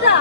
কতটা?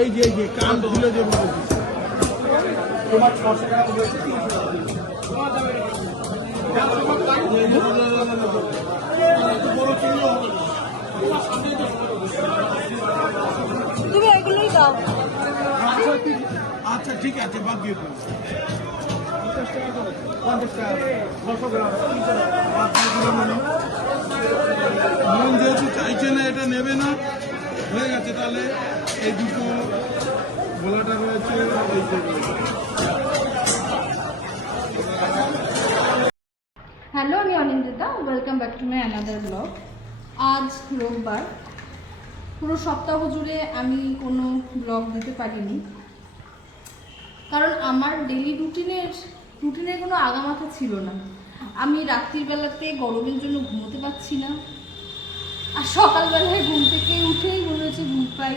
এই যে কান খুলে যে তোমার 600 টাকা বলেছি। তুমি এগুলোই দাও। আচ্ছা ঠিক আছে, বাদ দিয়ে দেবো। 50 টাকা 600 গ্রাম মন যেহেতু চাইছে না, এটা নেবে না, হয়ে গেছে। তাহলে এই দুটো গোলাটা রয়েছে। হ্যালো, আমি Anindita. Welcome back to my another blog. আজ রোববার, পুরো সপ্তাহ জুড়ে আমি কোনো ব্লগ দিতে পারিনি, কারণ আমার ডেলি রুটিনের কোনো আগামাথা ছিল না। আমি রাত্রির বেলাতে গরমের জন্য ঘুমোতে পারছি না, আর সকালবেলায় ঘুম থেকে উঠেই মনে হচ্ছে ঘুম পাই।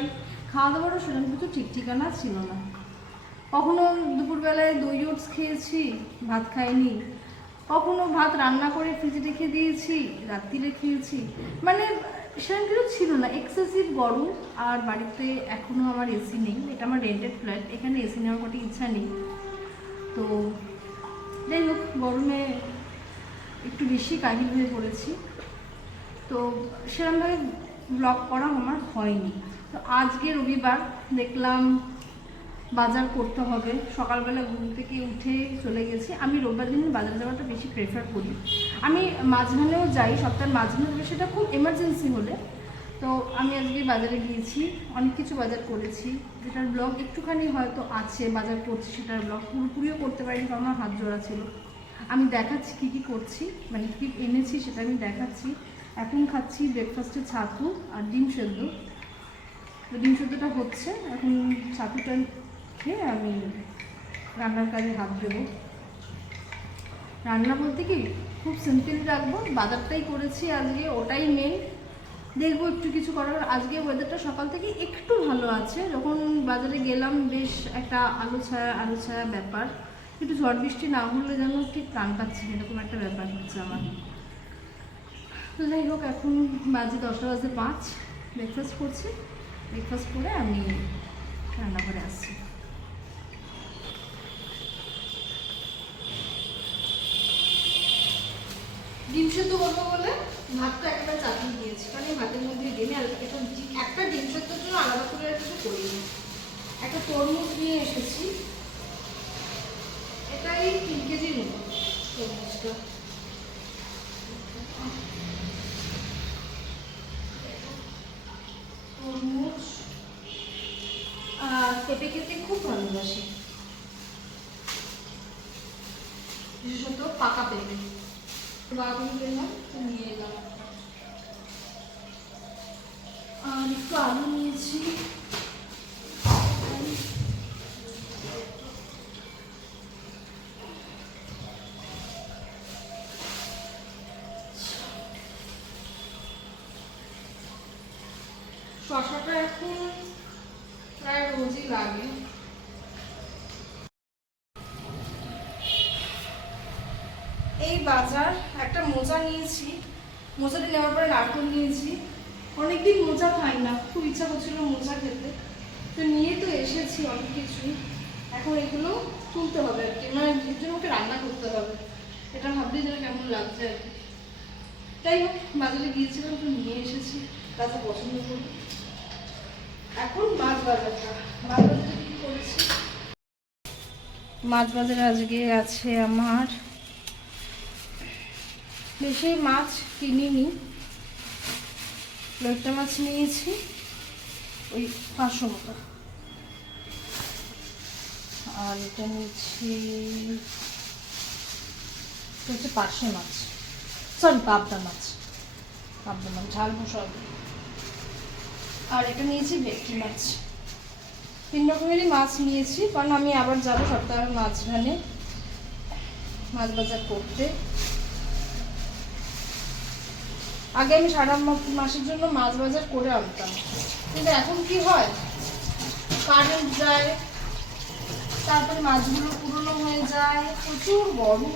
খাওয়া দাওয়ারও সেরকম কিছু ঠিক ঠিকানা ছিল না। কখনো দুপুরবেলায় দই ওটস খেয়েছি, ভাত খাইনি। কখনো ভাত রান্না করে ফ্রিজে রেখে দিয়েছি, রাত্রিরে খেয়েছি। মানে সেরকম কিছু ছিল না। এক্সেসিভ গরম, আর বাড়িতে এখনও আমার এসি নেই। এটা আমার রেন্টেড ফ্ল্যাট, এখানে এসি নেওয়ার কোনো ইচ্ছা নেই। তো যাই হোক, গরমে একটু বেশি কাহিল হয়ে পড়েছি, তো সেরকমভাবে ব্লগ করা আমার হয়নি। তো আজকে রবিবার, দেখলাম বাজার করতে হবে। সকালবেলা ঘুম থেকে উঠে চলে গেছি। আমি রোববার দিন বাজারে যাওয়াটা বেশি প্রেফার করি। আমি মাঝখানেও যাই, সপ্তাহের মাঝখানে, সেটা খুব এমার্জেন্সি হলে। তো আমি আজকে বাজারে গিয়েছি, অনেক কিছু বাজার করেছি, যেটার ব্লগ একটুখানি হয়তো আছে। বাজার করছি সেটার ব্লগ পুরোপুরিও করতে পারিনি, কারণ আমার হাত জোড়া ছিল। আমি দেখাচ্ছি কী কী করছি, মানে কী এনেছি সেটা আমি দেখাচ্ছি। এখন খাচ্ছি ব্রেকফাস্টে ছাতু আর ডিম সেদ্ধ। তো ডিম সেদ্ধটা হচ্ছে, এখন ছাতুটা খেয়ে আমি রান্নার কাজে হাত দেবো। রান্না বলতে কি খুব সিম্পল রাখবো, বাজারটাই করেছি আজকে, ওটাই মেন। দেখবো একটু কিছু করার। আজকে ওয়েদারটা সকাল থেকে একটু ভালো আছে। যখন বাজারে গেলাম বেশ একটা আলো ছায়া ব্যাপার। একটু ঝড় বৃষ্টি না হলে যেন ঠিক প্রাণ পাচ্ছি, এরকম একটা ব্যাপার হচ্ছে আমার। তো যাই হোক, এখন বাজে 10:05, ব্রেকফাস্ট করছি। ব্রেকফাস্ট করে আমি রান্নাঘরে আসছি। ডিম সেদ্ধ করবো বলে ভাতটা একেবারে চাপিয়ে দিয়েছি, কারণ এই ভাতের মধ্যে ডিম, আর একটা ডিম সেদ্ধর জন্য আলাদা করে আর কিছু করিনি। একটা তরমুজ নিয়ে এসেছি, এটাই 3 কেজির মতো তরমুজটা। তরমুজ আর পেঁপে খেতে খুব ভালোবাসি, বিশেষত পাকা পেঁপে। বাগান পেলাম, নিয়ে এলাম। আর একটু আলু নিয়েছি, শসাটা এখন প্রায় রোজই লাগে। এই বাজার একটা মোজা নিয়েছি, মোজাটা নেওয়ার পরে নারকেল নিয়েছি। অনেকদিন মোজা খাই না, খুব ইচ্ছা করছিল মোজা খেতে, তো নিয়ে তো এসেছি অনেক কিছুই। এখন এগুলো তুলতে হবে আর কি, মানে এর জন্য ওকে রান্না করতে হবে। এটা ভাবলেই যেন কেমন লাগছে আর কি। যাই হোক, বাজারে গিয়েছিলাম তো নিয়ে এসেছি, রাজা পছন্দ করবে। এখন মাছ বাজারটা, মাছ বাজারে কি করেছি, মাছ বাজারে আজকে আছে আমার বেশি মাছ কিনিনি। লইট্টা মাছ নিয়েছি ওই 500 মতো, আর এটা নিয়েছি হচ্ছে পার্শে মাছ, সরি পাবদা মাছ ঝাল মশলা। আর এটা নিয়েছি ভেটকি মাছ। 3 রকমেরই মাছ নিয়েছি, কারণ আমি আবার যাবো সপ্তাহের মাঝখানে মাছ বাজার করতে। আগে আমি সারা মাসের জন্য মাছ বাজার করে আনতাম, কিন্তু এখন কি হয়, কারেন্ট যায়, তারপরে মাছগুলো পুরনো হয়ে যায়, প্রচুর গরম,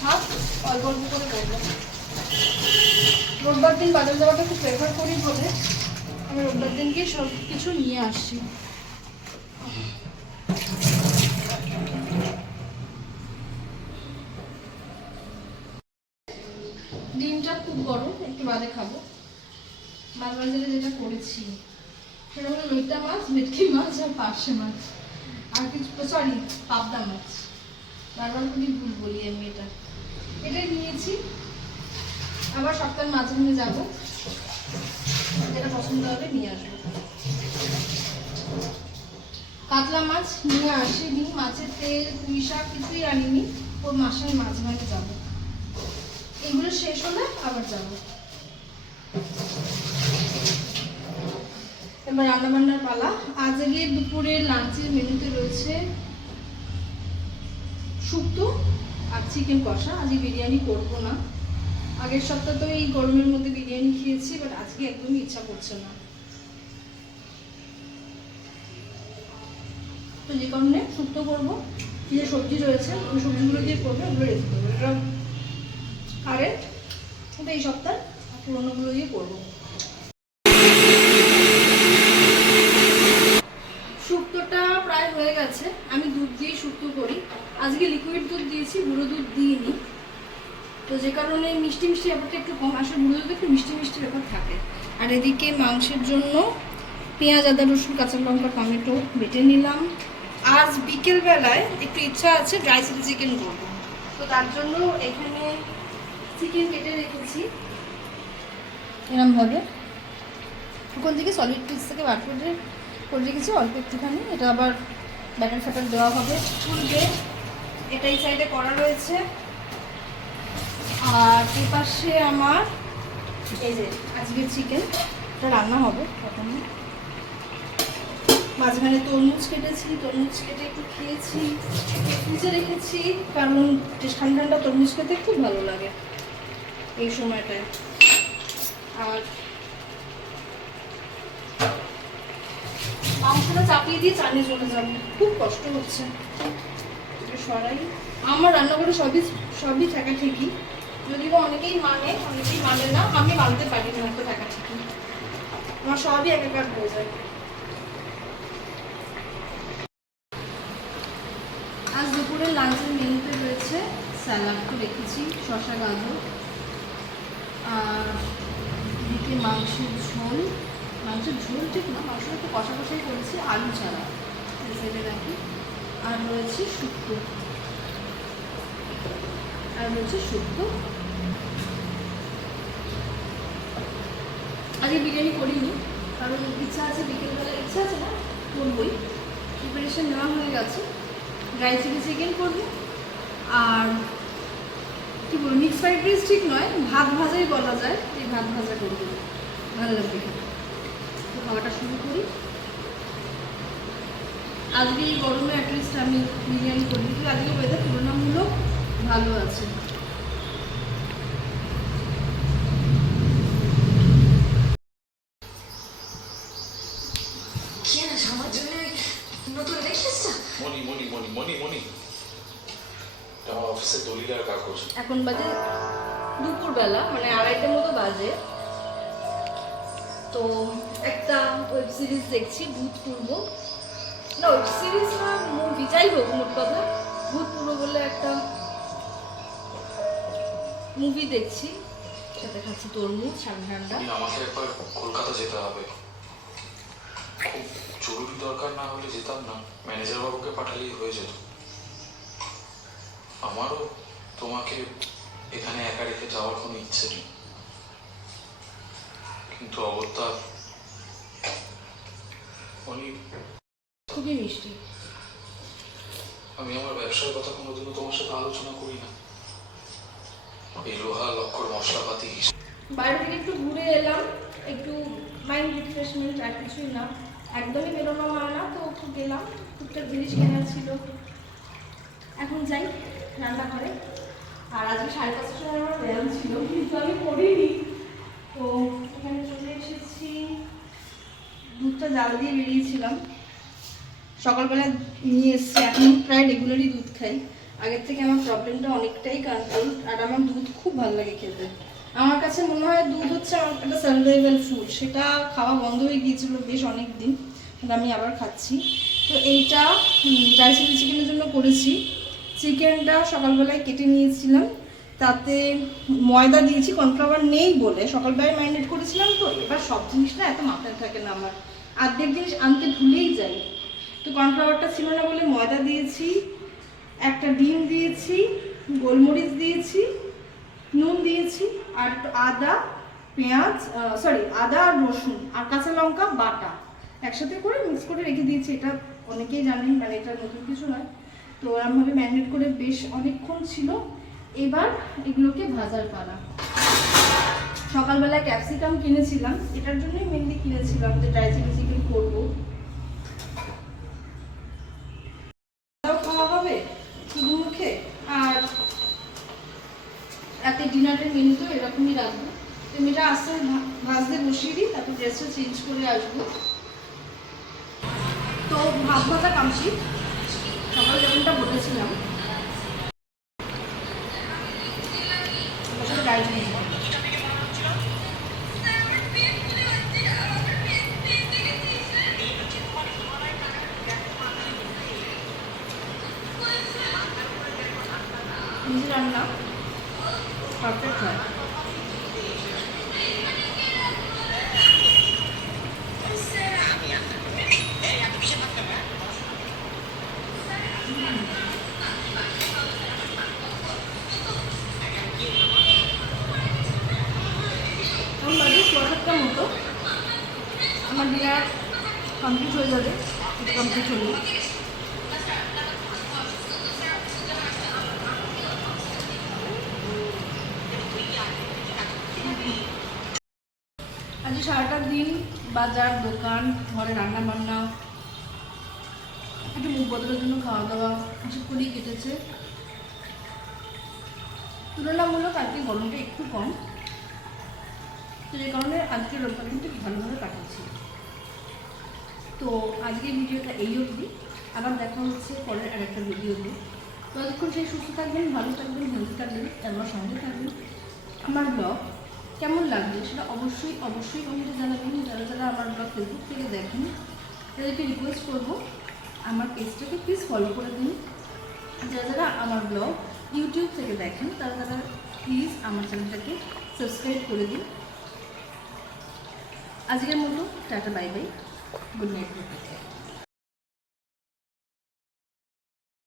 থাক অল্প অল্প করে করবো। রোববার দিন বাজার যাওয়াটা একটু প্রেফার করি বলে আমি রোববার দিনকে সব কিছু নিয়ে আসি। ডিমটা খুব গরম, একটু বাদে খাবো। মাছ বাজারে যেটা করেছি সেটা হলো লইটা মাছ, ভেটকি মাছ আর পার্শে মাছ, আর কিছু সরি পাবদা মাছ, বারবার খুবই ভুল বলি আমি। এটাই নিয়েছি। আবার সপ্তাহের মাঝখানে যাবো, যেটা পছন্দ হবে নিয়ে আসবো। কাতলা মাছ নিয়ে আসিনি, মাছের তেল পুঁই শাক কিছুই আনিনি, ওর মাসের মাঝখানে যাবো। এগুলো শেষ হলে আবার যাবো। এবার রান্নাবান্নার পালা। আজকে দুপুরে লাঞ্চের মেনুতে রয়েছে শুক্তো আর চিকেন কষা। আজকে বিরিয়ানি করবো না, আগের সপ্তাহ তো এই গরমের মধ্যে বিরিয়ানি খেয়েছি, বাট আজকে একদমই ইচ্ছা করছে না, তো যে কারণে শুক্তো করবো। যে সবজি রয়েছে ওই সবজিগুলো দিয়ে করবো, ওগুলো রেখে দেবো। এটা কারেন্ট, ওটা এই সপ্তাহ পুরোনোগুলো দিয়ে করবো। শুক্তোটা প্রায় হয়ে গেছে। আমি দুধ দিয়ে শুক্তো করি, আজকে লিকুইড দুধ দিয়েছি, গুঁড়ো দুধ দিইনি, তো যে কারণে মিষ্টি মিষ্টি ব্যাপারটা একটু কম আসে। গুঁড়ো দুধে একটু মিষ্টি মিষ্টি ব্যাপার থাকে। আর এদিকে মাংসের জন্য পেঁয়াজ, আদা, রসুন, কাঁচা লঙ্কা, টমেটো বেটে নিলাম। আজ বিকেলবেলায় একটু ইচ্ছা আছে ড্রাই চিলি চিকেন করবো, তো তার জন্য এখানে চিকেন কেটে রেখেছি এরমভাবে। ওখান থেকে সলিড পিস থেকে বার করে রেখেছি অল্প একটুখানি। এটা আবার ব্যাটার ফ্যাটার দেওয়া হবে, ফুলবে। এটা এই সাইডে করা রয়েছে। আর এ পাশে আমার এই যে আজকের চিকেন, এটা রান্না হবে প্রথমে। মাঝখানে তরমুজ কেটেছি, তরমুজ কেটে একটু খেয়েছি, ফ্রিজে রেখেছি, কারণ ঠান্ডা ঠান্ডা তরমুজ খেতে খুব ভালো লাগে এই সময়টায়। আর মাংসটা চাপিয়ে দিয়ে চালিয়ে চলে যাবে, খুব কষ্ট হচ্ছে। সরাই আমার রান্নাঘরে সবই থাকা ঠিকই, যদিও অনেকেই মানে না, আমি মানতে পারি না এত থাকা ঠিকই, আমার সবই একাকার হয়ে যায়। আজ দুপুরে লাঞ্চের মেনুতে রয়েছে স্যালাড তো রেখেছি, শসা, গাজর, আর এদিকে মাংসের ঝোল ঠিক না, মাংসটা একটু কষা কষাই করেছি, আলু ছাড়া সেটা রাখি। আর রয়েছে শুক্তো, আজকে বিরিয়ানি করিনি, কারণ ইচ্ছা আছে, বিকেলবেলা ইচ্ছা আছে না, করবই। প্রিপারেশন নেওয়া হয়ে গেছে। ড্রাই চিলি চিকেন করবো, আর কি বলবো, মিক্স ফ্রাইড রাইস ঠিক নয়, ভাত ভাজাই বলা যায়, এই ভাত ভাজা করবো, ভালো লাগবে। তো খাওয়াটা শুরু করি। আজকে এই গরমে অ্যাটলিস্ট আমি বিরিয়ানি করি, কিন্তু আজকে ওয়েদার তুলনামূলক ভালো আছে। এখন বাজে দুপুরবেলা, মানে 2:30টার মতো বাজে। তো একটা ওয়েব সিরিজ দেখছি, ভূতপূর্ব, না ওয়েব সিরিজ না মুভি, যাই হোক, মোট কথা ভূতপূর্ব বলে একটা মুভি দেখছি, সাথে খাচ্ছি তরমুজ, ঠান্ডা। আমাকে একবার কলকাতা যেতে হবে, খুব জরুরি দরকার, না হলে যেতাম না, ম্যানেজার বাবুকে পাঠালেই হয়ে যেত। আমারও তোমাকে এখানে একা রেখে যাওয়ার কোনো ইচ্ছে নেই, কিন্তু অগত্যা খুবই মিষ্টি। আমি আমার ব্যবসার কথা কোনোদিনও তোমার সাথে আলোচনা করি না, এই লোহা লক্কর মশলাপাতি। বাইরে থেকে একটু ঘুরে এলাম, একটু মাইন্ড রিফ্রেশমেন্ট, আর কিছুই না, একদমই বেরোনো হয় না, তো একটু গেলাম, টুকটাক জিনিস কেনার ছিল। এখন যাই রান্নাঘরে। আর আজকে 5:30টার সময় আমার ব্যায়াম ছিল, কিন্তু আমি করিনি, তো এখানে চলে এসেছি। দুধটা জাল দিয়ে বেরিয়েছিলাম, সকালবেলা নিয়ে এসছে, এখন প্রায় রেগুলারই দুধ খাই। আগের থেকে আমার প্রবলেমটা অনেকটাই কন্ট্রোল, আর আমার দুধ খুব ভালো লাগে খেতে। আমার কাছে মনে হয় দুধ হচ্ছে আমার একটা সার্ভাইভাল ফুড, সেটা খাওয়া বন্ধ হয়ে গিয়েছিল বেশ অনেক দিন, কিন্তু আমি আবার খাচ্ছি। তো এইটা ড্রাই চিলি চিকেনের জন্য করেছি। চিকেনটা সকালবেলায় কেটে নিয়েছিলাম, তাতে ময়দা দিয়েছি, কর্নফ্লাওয়ার নেই বলে সকালবেলায় ম্যারিনেট করেছিলাম। তো এবার সব জিনিস না এত মাথায় থাকে না আমার, অর্ধেক জিনিস আনতে ভুলেই যাই। তো কর্নফ্লাওয়ারটা ছিল না বলে ময়দা দিয়েছি, একটা ডিম দিয়েছি, গোলমরিচ দিয়েছি, নুন দিয়েছি, আর আদা পেঁয়াজ আদা আর রসুন আর কাঁচা লঙ্কা বাটা একসাথে করে মিক্স করে রেখে দিয়েছি। এটা অনেকেই জানেন, মানে এটা নতুন কিছু নয়। তো এরমভাবে ম্যারিনেট করে বেশ অনেকক্ষণ ছিল। এবার এগুলোকে ভাজার পালা। সকালবেলায় ক্যাপসিকাম কিনেছিলাম, এটার জন্যই মেনলি কিনেছিলাম যে ড্রাই চিলি চিকেন করবো। খাওয়া হবে শুধু মুখে, আর রাতে ডিনারের মেনু তো এরকমই রাখবো। তো মেয়েটা আস্তে ভাজতে বসিয়ে দিই, তারপর ড্রেসটা চেঞ্জ করে আসবো। তো ভাত ভাজা কমপ্লিট, সকাল যেমনটা বলেছিলাম। নিজে রান্না পারফেক্ট হয়। মতো আমার ডিনার কমপ্লিট হয়ে যাবে, কমপ্লিট হলো। আজ সারাটা দিন বাজার, দোকান, ঘরে রান্না বান্না, একটু মুখ বদলের জন্য খাওয়া দাওয়া এসব করেই কেটেছে। তুলনামূলক আজকে গরমটা একটু কম, তো যে কারণে আজকে রোববার কিন্তু ভালোভাবে কাটাচ্ছি। তো আজকের ভিডিওটা এই অবধি, আবার দেখা হচ্ছে পরের আরেকটা ভিডিওতে। ততক্ষণ সেই সুস্থ থাকবেন, ভালো থাকবেন, হেলদি থাকবেন, আমার সঙ্গে থাকবেন। আমার ব্লগ কেমন লাগবে সেটা অবশ্যই অবশ্যই কমেন্টে জানাবেন। যারা যারা আমার ব্লগ ফেসবুক থেকে দেখেন তাদেরকে রিকোয়েস্ট করবো আমার পেজটাকে প্লিজ ফলো করে দিন। যারা যারা আমার ব্লগ ইউটিউব থেকে দেখেন তারা তারা প্লিজ আমার চ্যানেলটাকে সাবস্ক্রাইব করে দিন। আজকের মতো tata, bye bye, good night.